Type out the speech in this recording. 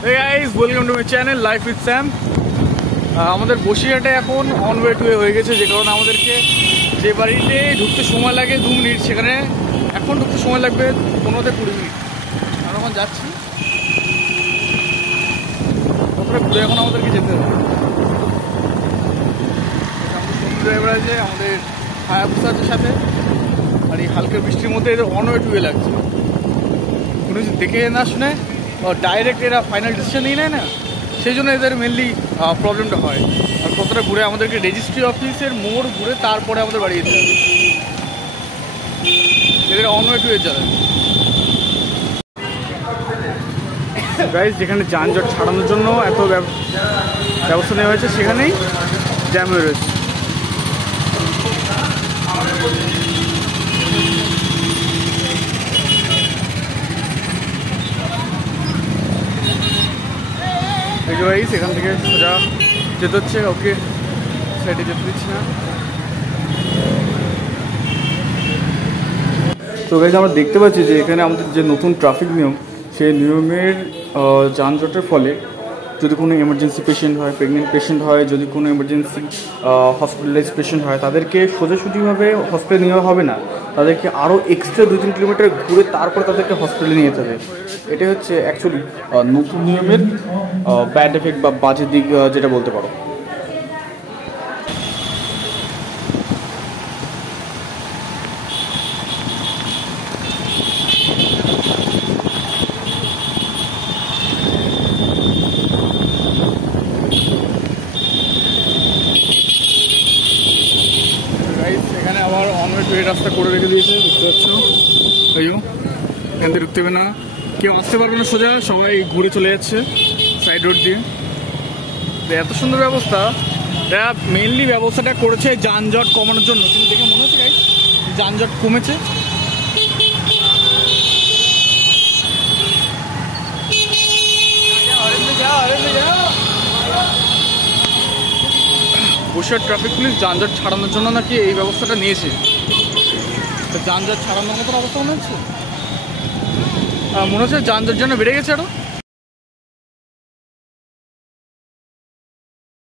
Hey guys, welcome to my channel Life with Sam. আমাদের বসিরহাটে এখন on way to হয়ে গেছে, যে কারণে আমাদেরকে যে বাড়িতে ঢুকতে সময় লাগে 2 মিনিট, সেখানে এখন ঢুকতে সময় লাগবে 15-20 মিনিট। আমরা এখন যাচ্ছি, তারপরে ঘুরে এখন আমাদেরকে যেতে হবে। আমাদের ড্রাইভার আছে, আমাদের হায়াবুসা আছে সাথে, আর এই হালকা বৃষ্টির মধ্যে এদের অন ওয়ে টু লাগছে। কোনো কিছু দেখে না শুনে ডাইরেক্ট এরা ফাইনাল ডিসিশন নিয়ে নেয় না, সেই জন্য এদের মেনলি প্রবলেমটা হয়। আর কতটা ঘুরে আমাদেরকে রেজিস্ট্রি অফিসের মোড় ঘুরে তারপরে আমাদের বাড়ি যেতে হবে। এদের অন ওয়ে টু যাবে। গাইজ, যেখানে যানজট ছাড়ানোর জন্য এত ব্যবস্থা নেওয়া হয়েছে, সেখানেই জ্যাম হয়ে রয়েছে। এখান থেকে সোজা যেতে হচ্ছে, ওকে সাইডে যেতে দিচ্ছি না। তো গাইজ, আমরা দেখতে পাচ্ছি যে এখানে আমাদের যে নতুন ট্রাফিক নিয়ম, সেই নিয়মের যানজটের ফলে যদি কোনো এমার্জেন্সি পেশেন্ট হয়, প্রেগনেন্ট পেশেন্ট হয়, যদি কোনো এমার্জেন্সি হসপিটালাইজ পেশেন্ট হয়, তাদেরকে সোজাসুজিভাবে হসপিটালে নেওয়া হবে না, তাদেরকে আরও এক্সট্রা 2-3 কিলোমিটার ঘুরে তারপর তাদেরকে হসপিটালে নিয়ে যেতে হবে। এটাই হচ্ছে অ্যাকচুয়ালি নতুন নিয়মের ব্যাড এফেক্ট বা বাজে দিক যেটা বলতে পারো। এখানে আবার অনওয়ে টু রাস্তা করে রেখে দিয়েছে, বুঝতে পারছো? এখান থেকে ঢুকতে হবে না, কেউ আসতে পারবে না সোজা, সবাই ঘুরে চলে যাচ্ছে সাইড রোড দিয়ে। এত সুন্দর ব্যবস্থা, এটা মেইনলি ব্যবস্থাটা করেছে যানজট কমানোর জন্য। কিন্তু দেখে মনে হচ্ছে গাইস যানজট কমেছে। বসিরহাট ট্রাফিক পুলিশ যানজট ছাড়ানোর জন্য নাকি এই ব্যবস্থাটা নিয়েছে। যানজট ছাড়ানোর মতো অবস্থা মনে হচ্ছে যানজট যেন বেড়ে গেছে আরো।